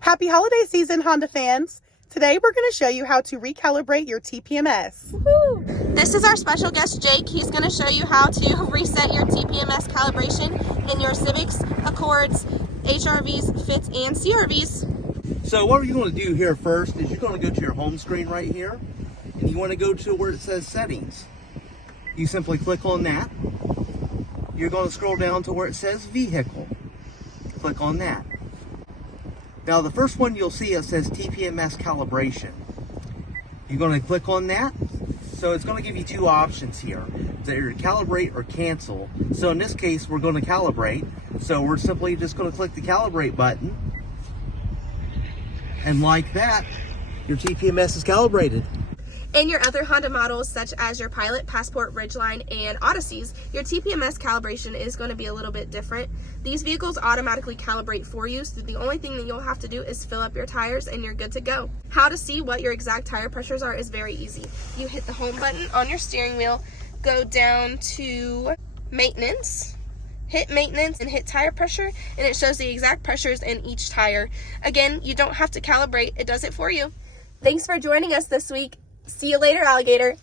Happy holiday season, Honda fans! Today we're going to show you how to recalibrate your TPMS. Woohoo! This is our special guest, Jake. He's going to show you how to reset your TPMS calibration in your Civics, Accords, HRVs, Fits, and CRVs. So what you're going to do here first is you're going to go to your home screen right here, and you want to go to where it says Settings. You simply click on that. You're going to scroll down to where it says Vehicle. Click on that. Now the first one you'll see, it says TPMS calibration. You're going to click on that. So it's going to give you two options here. It's either calibrate or cancel. So in this case, we're going to calibrate. So we're simply just going to click the calibrate button. And like that, your TPMS is calibrated. In your other Honda models, such as your Pilot, Passport, Ridgeline, and Odysseys, your TPMS calibration is going to be a little bit different. These vehicles automatically calibrate for you, so the only thing that you'll have to do is fill up your tires and you're good to go. How to see what your exact tire pressures are is very easy. You hit the home button on your steering wheel, go down to maintenance, hit maintenance and hit tire pressure, and it shows the exact pressures in each tire. Again, you don't have to calibrate, it does it for you. Thanks for joining us this week. See you later, alligator.